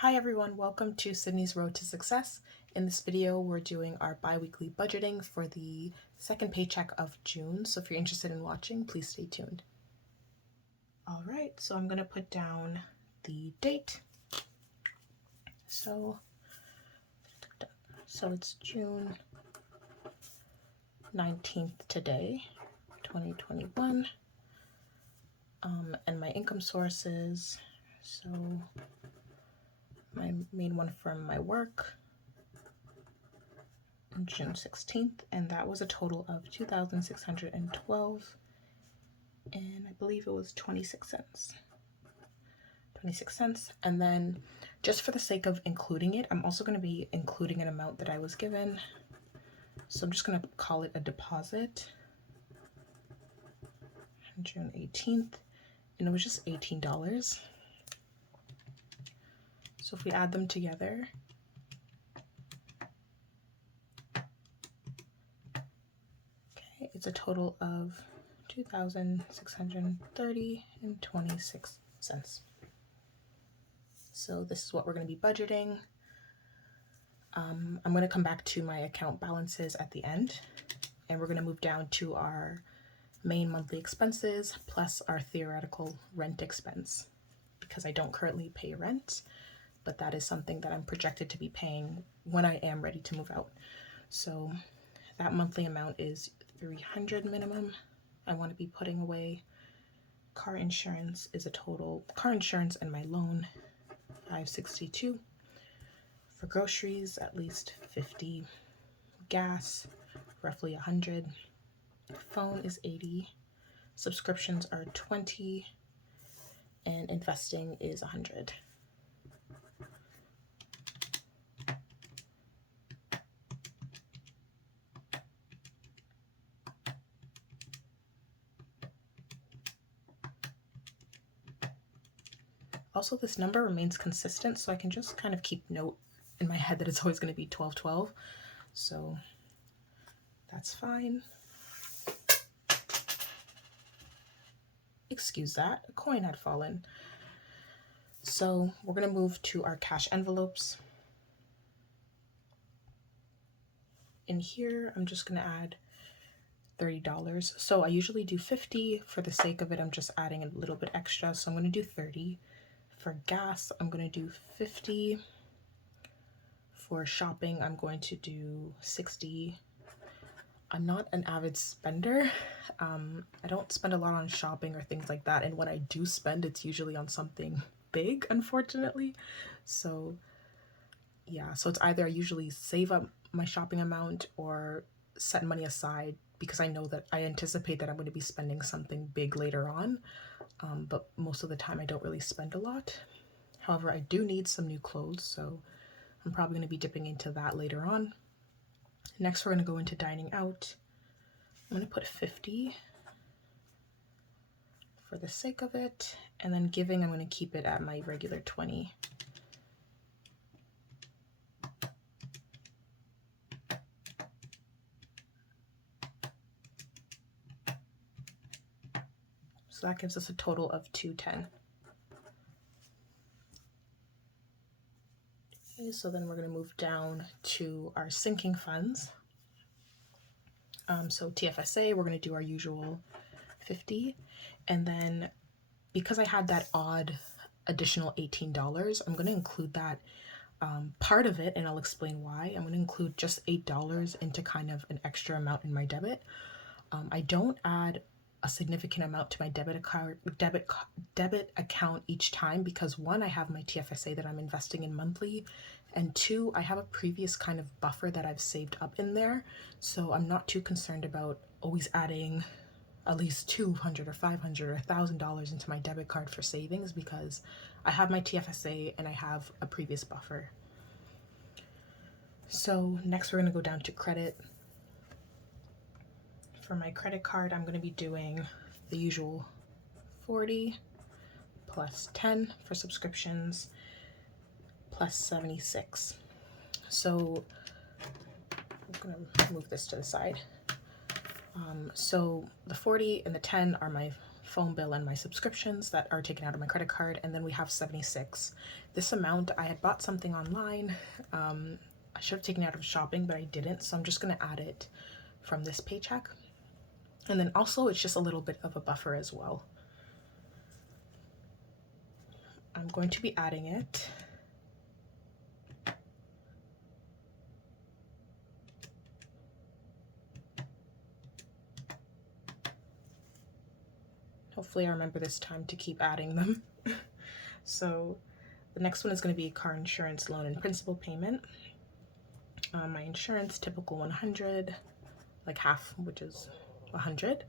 Hi everyone, welcome to Sydney's Road to Success. In this video, we're doing our bi-weekly budgeting for the second paycheck of June. So if you're interested in watching, please stay tuned. All right, so I'm gonna put down the date. So it's June 19th today, 2021. And my income sources, so my main one from my work, June 16th, and that was a total of $2,612, and I believe it was 26 cents. 26 cents. And then just for the sake of including it, I'm also going to be including an amount that I was given. So I'm just going to call it a deposit. June 18th, and it was just $18. So if we add them together, okay, it's a total of $2,630.26. So this is what we're going to be budgeting. I'm going to come back to my account balances at the end, and we're going to move down to our main monthly expenses plus our theoretical rent expense, because I don't currently pay rent, but that is something that I'm projected to be paying when I am ready to move out. So that monthly amount is $300 minimum. I want to be putting away. Car insurance is a total, car insurance and my loan, $562. For groceries, at least $50. Gas, roughly $100. Phone is $80. Subscriptions are $20, and investing is $100. Also, this number remains consistent, so I can just kind of keep note in my head that it's always going to be 1212. So that's fine. Excuse that, a coin had fallen. So we're going to move to our cash envelopes. In here, I'm just going to add $30. So I usually do 50. For the sake of it, I'm just adding a little bit extra. So I'm going to do 30. For gas, I'm going to do 50. For shopping, I'm going to do 60. I'm not an avid spender. I don't spend a lot on shopping or things like that. And when I do spend, it's usually on something big, unfortunately. So yeah, so it's either I usually save up my shopping amount or set money aside, because I know that I anticipate that I'm going to be spending something big later on. But most of the time I don't really spend a lot. However, I do need some new clothes, so I'm probably going to be dipping into that later on. Next, we're going to go into dining out. I'm going to put 50 for the sake of it, and then giving, I'm going to keep it at my regular 20. So that gives us a total of $210. Okay, so then we're going to move down to our sinking funds. So TFSA, we're going to do our usual 50. And then because I had that odd additional $18, I'm going to include that part of it, and I'll explain why. I'm going to include just $8 into kind of an extra amount in my debit. I don't add a significant amount to my debit account each time, because one, I have my TFSA that I'm investing in monthly, and two, I have a previous kind of buffer that I've saved up in there. So I'm not too concerned about always adding at least $200 or $500 or $1,000 into my debit card for savings, because I have my TFSA and I have a previous buffer. So next we're going to go down to credit. For my credit card, I'm going to be doing the usual 40 plus 10 for subscriptions plus 76. So I'm going to move this to the side. So the 40 and the 10 are my phone bill and my subscriptions that are taken out of my credit card, and then we have 76. This amount, I had bought something online. I should have taken it out of shopping, but I didn't, so I'm just gonna add it from this paycheck. And then also it's just a little bit of a buffer as well. I'm going to be adding it. Hopefully I remember this time to keep adding them. So the next one is going to be car insurance, loan and principal payment. My insurance, typical 100, like half, which is 100,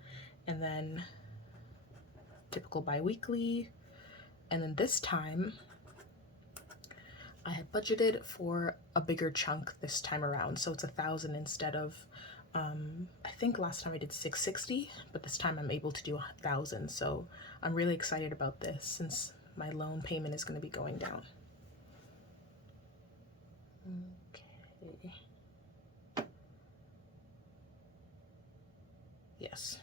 and then typical bi-weekly. And then this time I had budgeted for a bigger chunk this time around, so it's 1,000 instead of I think last time I did 660, but this time I'm able to do 1,000, so I'm really excited about this since my loan payment is going to be going down. Okay. Yes.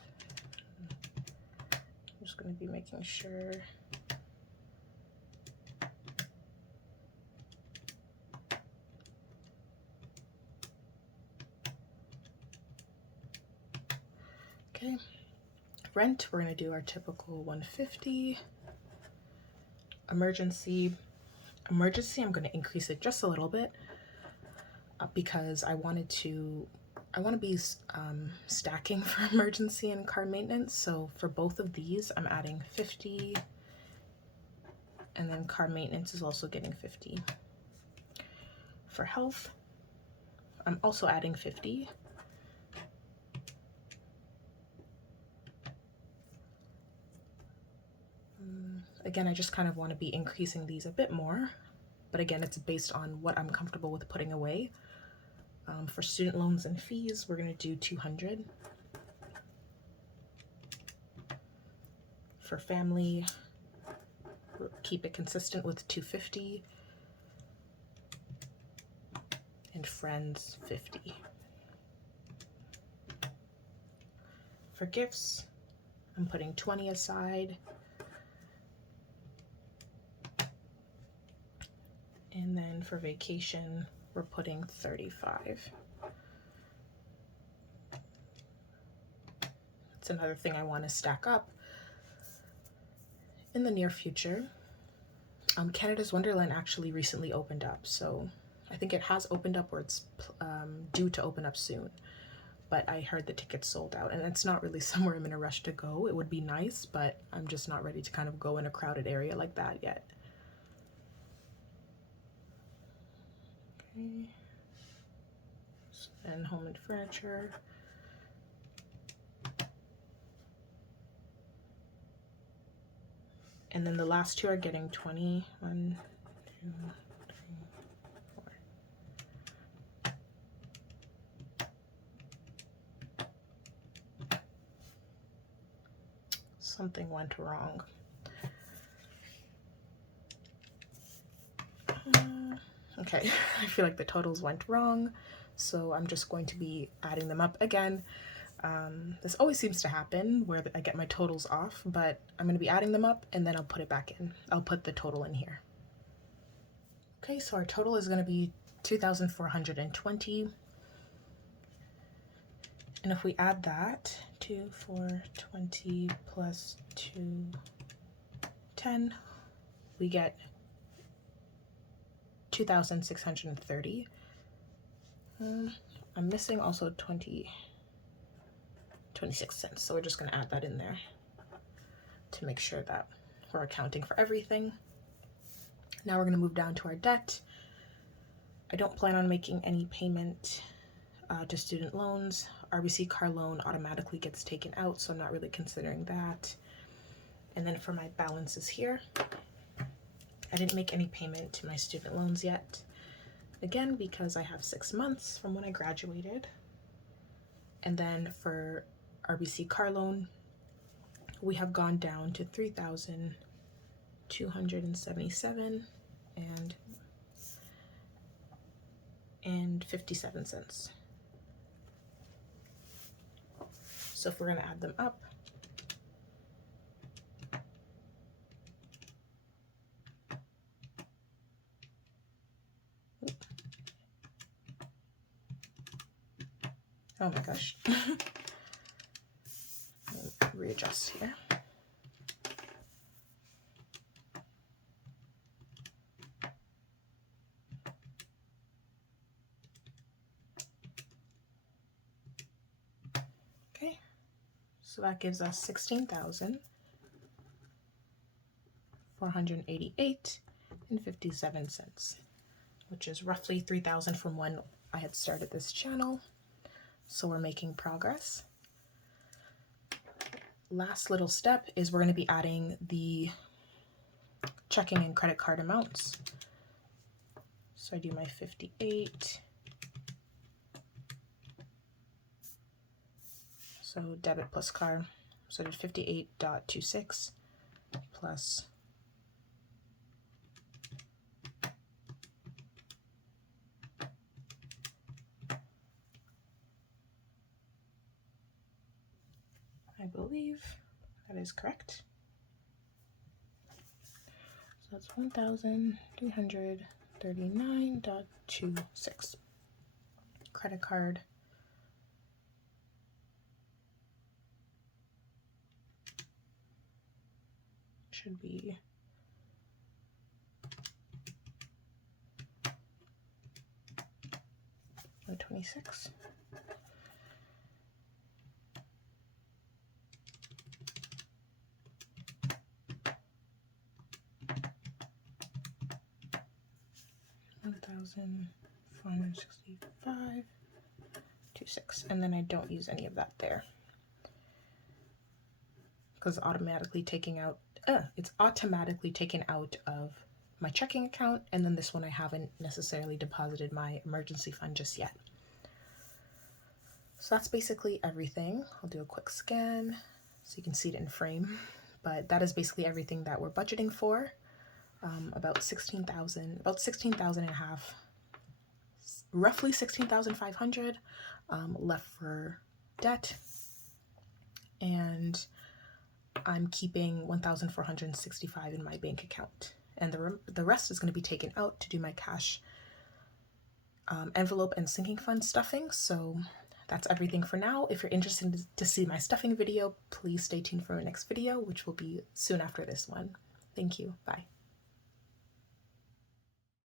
I'm just going to be making sure. Okay. Rent, we're going to do our typical 150. Emergency, I'm going to increase it just a little bit because I want to be stacking for emergency and car maintenance. So for both of these, I'm adding 50, and then car maintenance is also getting 50. For health, I'm also adding 50. Again, I just kind of want to be increasing these a bit more, but again, it's based on what I'm comfortable with putting away. For student loans and fees, we're going to do 200. For family, keep it consistent with 250. And friends, 50. For gifts, I'm putting 20 aside. And then for vacation, we're putting 35. It's another thing I want to stack up in the near future. Canada's Wonderland actually recently opened up, so I think it has opened up, or it's due to open up soon. But I heard the tickets sold out, and it's not really somewhere I'm in a rush to go. It would be nice, but I'm just not ready to kind of go in a crowded area like that yet. Okay. And home and furniture. And then the last two are getting 20. 1, 2, 3, 4. Something went wrong. Okay, I feel like the totals went wrong, so I'm just going to be adding them up again. This always seems to happen where I get my totals off, but I'm going to be adding them up and then I'll put it back in. I'll put the total in here. Okay, so our total is going to be 2,420. And if we add that, 2,420 plus 210, we get 2,630. I'm missing also 26 cents, so we're just going to add that in there to make sure that we're accounting for everything. Now we're going to move down to our debt. I don't plan on making any payment to student loans. RBC car loan automatically gets taken out, so I'm not really considering that. And then for my balances here, I didn't make any payment to my student loans yet. Again, because I have 6 months from when I graduated. And then for RBC car loan, we have gone down to 3,277 and 57 cents. So if we're going to add them up, Oh my gosh. Readjust here. Okay, so that gives us 16,488.57, which is roughly 3,000 from when I had started this channel. So we're making progress. Last little step is we're going to be adding the checking and credit card amounts. So I do my 58. So debit plus card. So I did 58.26 plus I believe that is correct. So that's 1,339.26. Credit card. Should be 126. $1,465.26, and then I don't use any of that there because automatically taking out. It's automatically taken out of my checking account, and then this one I haven't necessarily deposited my emergency fund just yet. So that's basically everything. I'll do a quick scan so you can see it in frame, but that is basically everything that we're budgeting for. About 16,000, about 16,000 and a half, roughly 16,500 left for debt, and I'm keeping 1,465 in my bank account, and the rest is going to be taken out to do my cash envelope and sinking fund stuffing. So that's everything for now. If you're interested to see my stuffing video, please stay tuned for my next video, which will be soon after this one. Thank you. Bye.